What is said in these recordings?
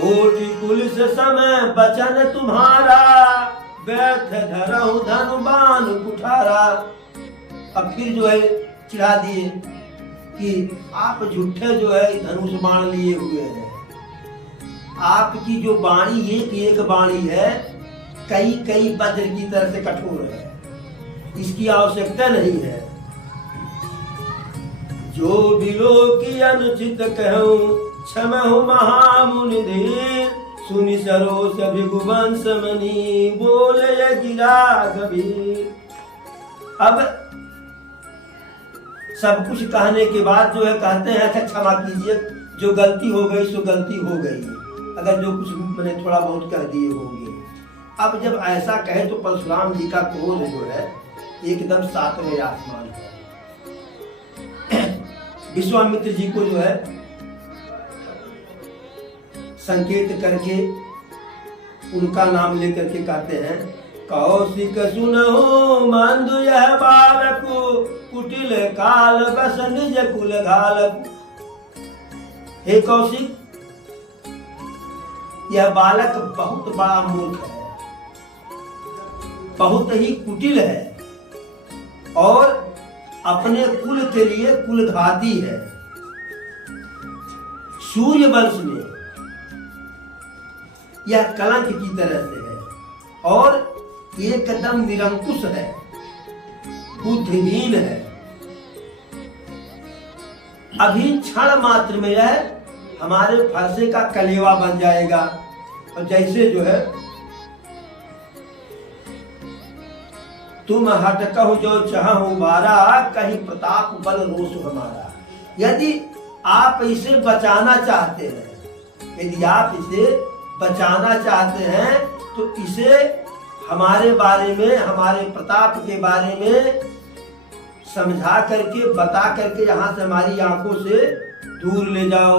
कोटि पुलिस समय बचन तुम्हारा, व्यर्थ धरहु धनु बाण कुठारा। अब फिर जो है चिढ़ा दिए कि आप झूठे जो है धनुष बाण लिए हुए हैं, आपकी जो वाणी एक वाणी है कई कई वज्र की तरह से कठोर है, इसकी आवश्यकता नहीं है। जो बिलो की अनुचित कहूं क्षमहु महामुनि धीर, सुनि सरोष भृगुवंश मणि बोले गिरा गंभीर। अब सब कुछ कहने के बाद जो है कहते हैं अच्छा क्षमा कीजिए, जो गलती हो गई सो गलती हो गई, अगर जो कुछ मैंने थोड़ा बहुत कह दिए होंगे। अब जब ऐसा कहे तो परशुराम जी का क्रोध जो है एकदम सातवें आसमान है। विश्वामित्र जी को जो है संकेत करके उनका नाम लेकर के कहते हैं, कौशिक सुनहु मंदु यह बालक, कुटिल काल बस निज कुल घालक। हे कौशिक, यह बालक बहुत बड़ा मूर्ख है, बहुत ही कुटिल है और अपने कुल के लिए कुलघाती है। सूर्य वंश में यह कलंक की तरह से है और एकदम निरंकुश है, बुद्धिहीन है। अभी क्षण मात्र में यह हमारे फरसे का कलेवा बन जाएगा। और जैसे जो है तुम हटकहु जो चाहूं बारा, कहीं प्रताप बल रोष हमारा। यदि आप इसे बचाना चाहते हैं, यदि आप इसे बचाना चाहते हैं तो इसे हमारे बारे में, हमारे प्रताप के बारे में समझा करके बता करके यहाँ से हमारी आंखों से दूर ले जाओ।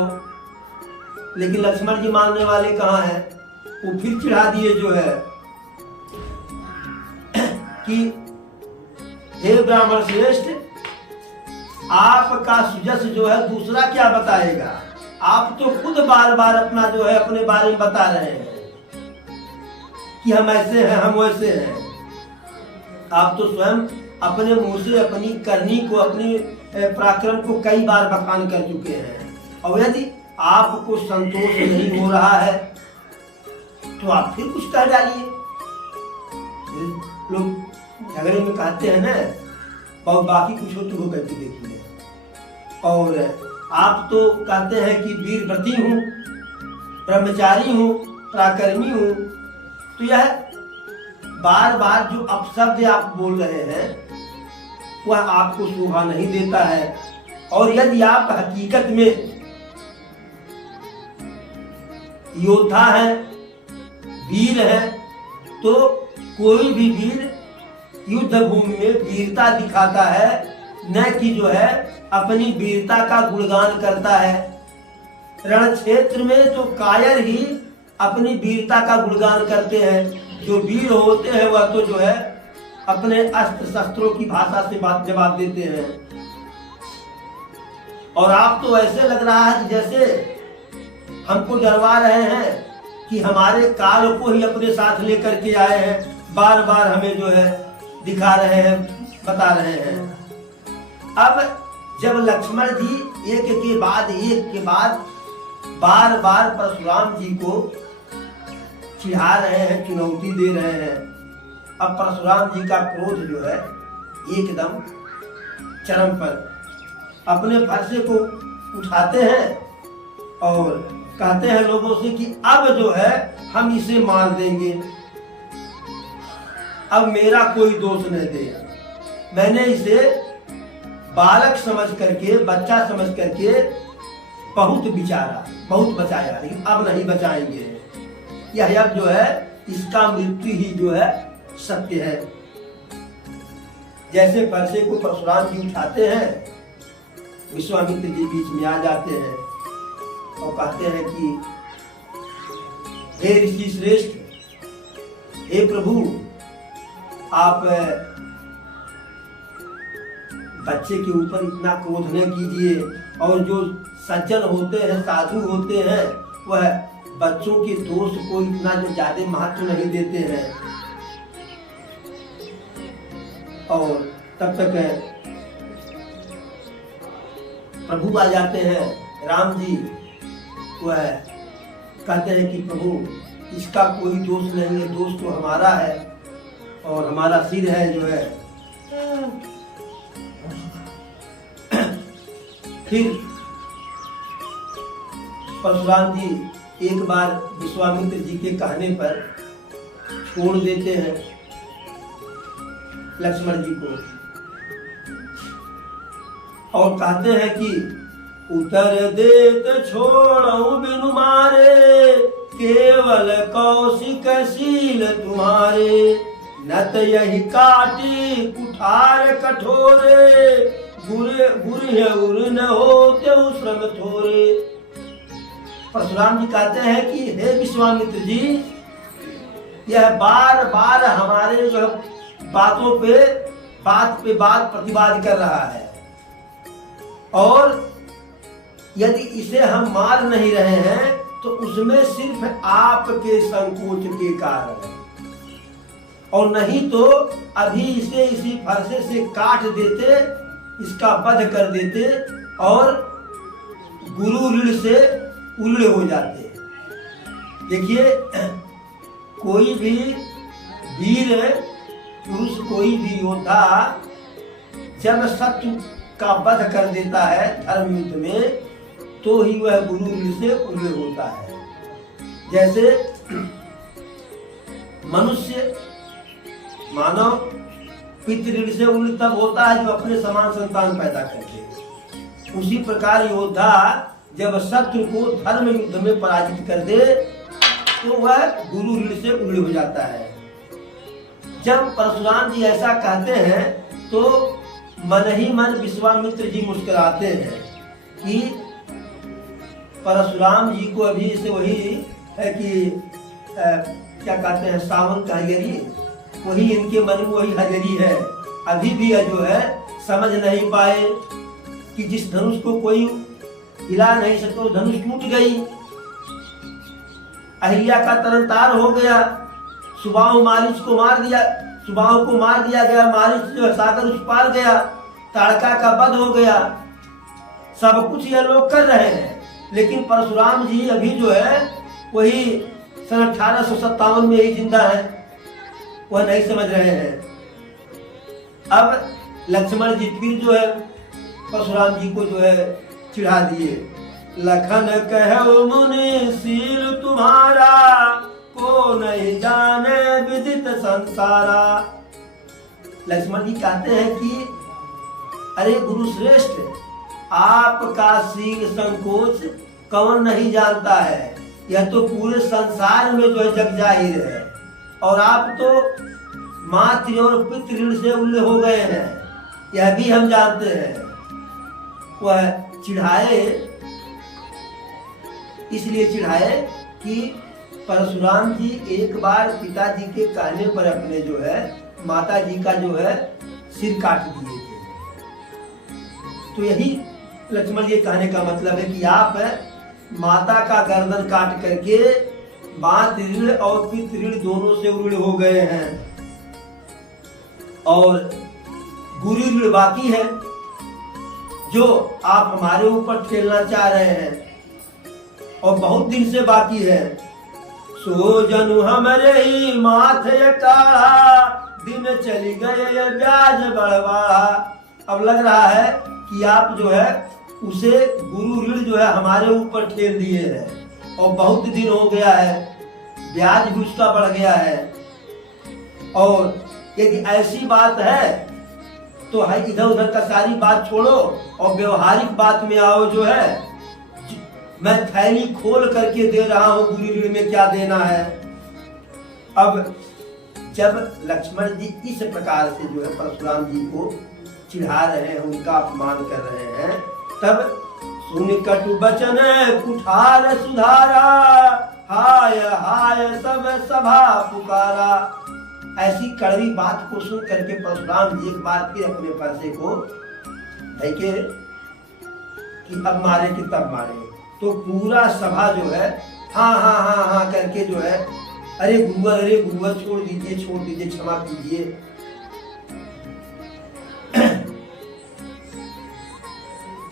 लेकिन लक्ष्मण जी मानने वाले कहाँ हैं? वो फिर चिढ़ा दिए जो है कि हे ब्राह्मण श्रेष्ठ, आपका सुजस जो है दूसरा क्या बताएगा? आप तो खुद बार बार अपना जो है अपने बारे में बता रहे हैं कि हम ऐसे हैं, हम वैसे हैं। आप तो स्वयं अपने मुंह से अपनी करनी को, अपनी पराक्रम को कई बार बखान कर चुके हैं। और यदि आपको संतोष नहीं हो रहा है तो आप फिर कुछ कह डालिए। लोग झगड़े में कहते हैं ना, और बाकी कुछ हो तो वो करके देखिए। और आप तो कहते हैं कि वीरव्रती हूँ, ब्रह्मचारी हूँ, पराक्रमी हूँ। तो यह बार बार जो अपशब्द आप बोल रहे हैं वह आपको शोभा नहीं देता है। और यदि आप हकीकत में योद्धा हैं, वीर हैं, तो कोई भी वीर युद्ध भूमि में वीरता दिखाता है, न कि जो है अपनी वीरता का गुणगान करता है। रण क्षेत्र में तो कायर ही अपनी वीरता का गुणगान करते हैं। जो वीर होते हैं वह तो जो है अपने अस्त्र शस्त्रों की भाषा से बात जवाब देते हैं। और आप तो ऐसे लग रहा है जैसे हमको डरवा रहे हैं कि हमारे काल को ही अपने साथ लेकर के आए हैं, बार बार हमें जो है दिखा रहे हैं, बता रहे हैं। अब जब लक्ष्मण जी एक के बाद बार बार परशुराम जी को चिढ़ा रहे हैं, चुनौती दे रहे हैं, अब परशुराम जी का क्रोध जो है एकदम चरम पर। अपने फरसे को उठाते हैं और कहते हैं लोगों से कि अब जो है हम इसे मार देंगे, अब मेरा कोई दोष नहीं दे। मैंने इसे बालक समझ करके, बच्चा समझ करके बहुत विचारा, बहुत बचाया, लेकिन अब नहीं बचाएंगे। यह अब जो है इसका मृत्यु ही जो है सत्य है। जैसे फरसे को परशुराम जी उठाते हैं, विश्वामित्र जी बीच में आ जाते हैं और कहते हैं कि हे ऋषि श्रेष्ठ, हे प्रभु, आप बच्चे के ऊपर इतना क्रोध न कीजिए। और जो सज्जन होते हैं, साधु होते हैं, वह बच्चों के दोष को इतना जो ज्यादा महत्व नहीं देते हैं। और तब तक प्रभु आ जाते हैं, राम जी वह कहते हैं कि प्रभु इसका कोई दोष नहीं है, दोष तो हमारा है और हमारा सिर है जो है। फिर परशुराम जी एक बार विश्वामित्र जी के कहने पर छोड़ देते हैं लक्ष्मण जी को और कहते हैं कि उतर देत छोड़ो बिनु मारे, केवल कौशिक शील तुम्हारे, नत यही काटी कुठार कठोरे, बुरे उर न होते श्रम थोरे। परशुराम जी कहते हैं कि हे विश्वामित्र जी, यह बार बार हमारे जो बातों पे बात प्रतिवाद कर रहा है और यदि इसे हम मार नहीं रहे हैं तो उसमें सिर्फ आपके संकोच के कारण है, और नहीं तो अभी इसे इसी फरसे से काट देते, इसका वध कर देते और गुरु ऋण से उल्ले हो जाते। देखिए, कोई भी वीर पुरुष, कोई भी योद्धा जब शत्रु का वध कर देता है धर्म युद्ध में, तो ही वह गुरु ऋण से उल्ले होता है। जैसे मनुष्य मानव पितृऋण से उल्ले तब होता है जो अपने समान संतान पैदा करके, उसी प्रकार योद्धा जब शत्रु को धर्म युद्ध में पराजित कर दे तो वह गुरु ऋण से उल्ले हो जाता है। जब परशुराम जी ऐसा कहते हैं तो मन ही मन विश्वामित्र जी मुस्कुराते हैं कि परशुराम जी को अभी से वही है कि क्या कहते हैं, सावन का हजरी, वही इनके मन में वही हजरी है। अभी भी जो है समझ नहीं पाए कि जिस धनुष को कोई हिला नहीं सकता, धनुष टूट गई, अहिल्या का तरनतार हो गया, सुबाहु मारिच को मार दिया, सुबाहु को मार दिया गया, मारिच जो सागर उस पार गया, ताड़का का वध हो गया। सब कुछ ये लोग कर रहे हैं, लेकिन परशुराम जी अभी जो है वही सन 1857 में ही जिंदा है, वह नहीं समझ रहे हैं। अब लक्ष्मण जी फिर जो है परशुराम जी को जो है चिढ़ा दिए। लखन कहो मुनि शील तुम्हारा, को नहीं जाने विदित संसारा। लक्ष्मण जी कहते हैं कि अरे गुरु श्रेष्ठ, आपका शील संकोच कौन नहीं जानता है, यह तो पूरे संसार में जो है जग जाहिर है, और आप तो मातृ और पितृ से उल्ले हो गए हैं, यह भी हम जानते हैं। वह चिढ़ाए, इसलिए चिढ़ाए कि परशुराम जी एक बार पिताजी के कहने पर अपने जो है माता जी का जो है सिर काट दिए थे। तो यही लक्ष्मण जी कहने का मतलब है कि आप माता का गर्दन काट करके मातृ ऋण और पितृ ऋण दोनों से उल्ले हो गए हैं, और गुरु ऋण बाकी है जो आप हमारे ऊपर ठेलना चाह रहे हैं, और बहुत दिन से बाकी है। सो जनु हमरे ही माथे काढ़ा, दिन चली गए ब्याज बढ़वाड़ा। अब लग रहा है कि आप जो है उसे गुरु ऋण जो है हमारे ऊपर ठेल दिए हैं, और बहुत दिन हो गया है, ब्याज भी उसका बढ़ गया है। और यदि ऐसी बात है तो है इधर उधर का सारी बात छोड़ो और व्यवहारिक बात में आओ। जो है मैं थैली खोल करके दे रहा हूँ, गुरु ऋण में क्या देना है। अब जब लक्ष्मण जी इस प्रकार से जो है परशुराम जी को चिढ़ा रहे हैं, उनका अपमान कर रहे हैं, तब सुन कटु बचन कुठार सुधारा, हाय हाय सब सभा पुकारा। ऐसी कड़वी बात को सुन करके परशुराम जी एक बार फिर अपने फरसे को ढके कि अब मारे कि तब मारे, तो पूरा सभा जो है हाँ हाँ हाँ हाँ करके जो है अरे गुरुवर छोड़ दीजिए क्षमा कीजिए।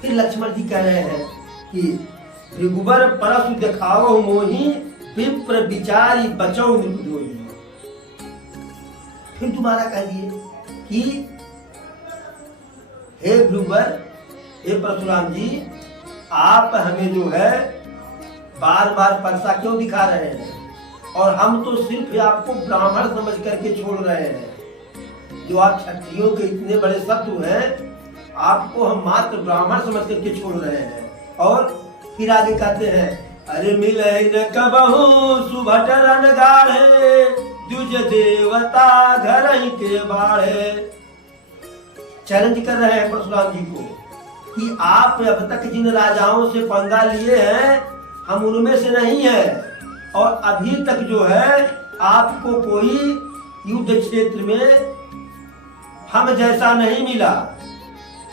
फिर लक्ष्मण जी कह रहे हैं कि भृगुबर परसु दिखाओ मोही विप्र विचारी बचो निपुधोई। फिर दोबारा कह दिए कि हे भृगुबर, हे परशुराम जी, आप हमें जो है बार बार परसा क्यों दिखा रहे हैं, और हम तो सिर्फ आपको ब्राह्मण समझ करके छोड़ रहे हैं। जो आप क्षत्रियों के इतने बड़े शत्रु हैं, आपको हम मात्र ब्राह्मण समझ करके छोड़ रहे हैं। और फिर आगे कहते हैं अरे मिले न कबहू सुभट रन गाढ़े द्विज देवता घर ही के बाढ़े। चैलेंज कर रहे हैं परशुराम जी को कि आप अब तक जिन राजाओं से पंगा लिए हैं हम उनमें से नहीं है, और अभी तक जो है आपको कोई युद्ध क्षेत्र में हम जैसा नहीं मिला।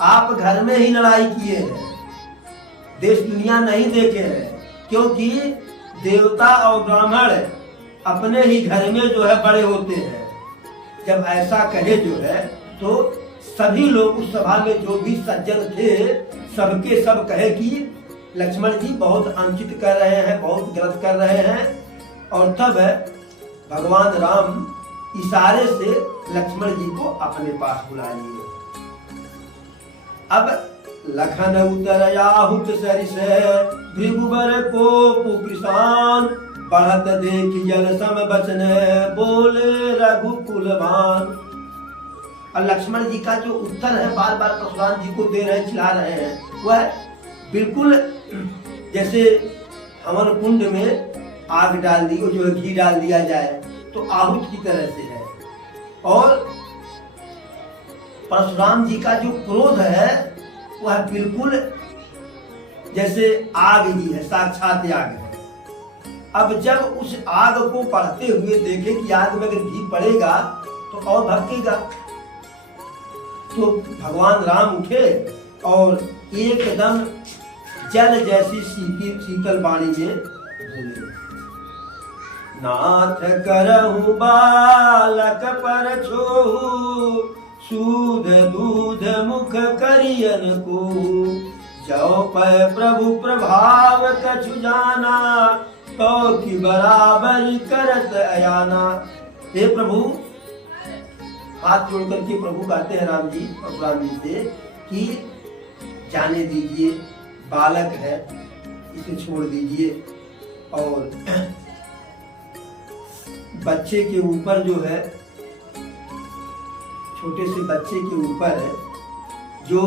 आप घर में ही लड़ाई किए हैं, देश दुनिया नहीं देखे हैं, क्योंकि देवता और ब्राह्मण अपने ही घर में जो है बड़े होते हैं। जब ऐसा कहे जो है तो सभी लोग उस सभा में जो भी सज्जन थे सबके सब कहे कि लक्ष्मण जी बहुत अनुचित कर रहे हैं, बहुत गलत कर रहे हैं। और तब भगवान राम इशारे से लक्ष्मण जी को अपने पास बुला लिए। अब लखन उतर आहुत सरिस भृगुबर को पुकृषान बढ़त देखी जल सम बचन बोले रघुकुलवान। और लक्ष्मण जी का जो उत्तर है बार बार परशुराम जी को दे रहे चिल्ला रहे हैं, वह बिल्कुल जैसे हवन कुंड में आग डाल दी, जो है घी डाल दिया जाए तो आहूत की तरह से है। और परशुराम जी का जो क्रोध है वह बिल्कुल जैसे आग ही है, साक्षात आग है। अब जब उस आग को पढ़ते हुए देखे कि आग में अगर घी पड़ेगा तो और भड़केगा, तो भगवान राम उठे और एकदम जल जैसी शीतल वाणी में बोले, नाथ करहु बालक पर छोहु सूद दूध मुख करियन को जो पै प्रभु प्रभाव कछु जाना तो की बराबर करत अयाना। हे प्रभु, हाथ जोड़ करके प्रभु कहते हैं राम जी परशुराम जी से कि जाने दीजिए, बालक है, इसे छोड़ दीजिए। और बच्चे के ऊपर जो है, छोटे से बच्चे के ऊपर है जो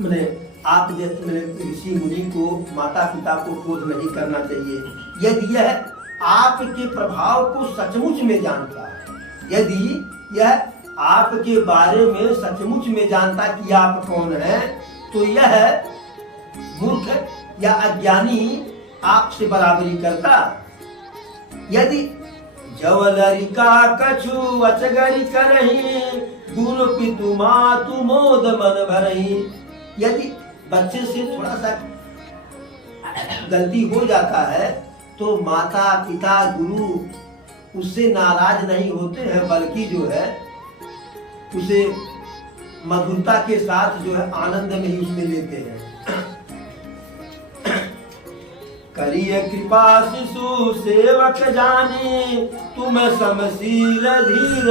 मैंने आप जैसे मेरे ऋषि मुनि को, माता पिता को क्रोध नहीं करना चाहिए। यदि यह आपके प्रभाव को सचमुच में जानता है, यदि यह आपके बारे में सचमुच में जानता कि आप कौन हैं, तो यह मूर्ख या अज्ञानी आपसे बराबरी करता। यदि जवलरिका कछु अचगरी करही गुरु पितु मातु मोद मन भरही। यदि बच्चे से थोड़ा सा गलती हो जाता है तो माता पिता गुरु उससे नाराज नहीं होते हैं, बल्कि जो है उसे मधुरता के साथ जो है आनंद में ही उसमें लेते हैं। करिए कृपा शिशु सेवक जानी तुम समशील धीर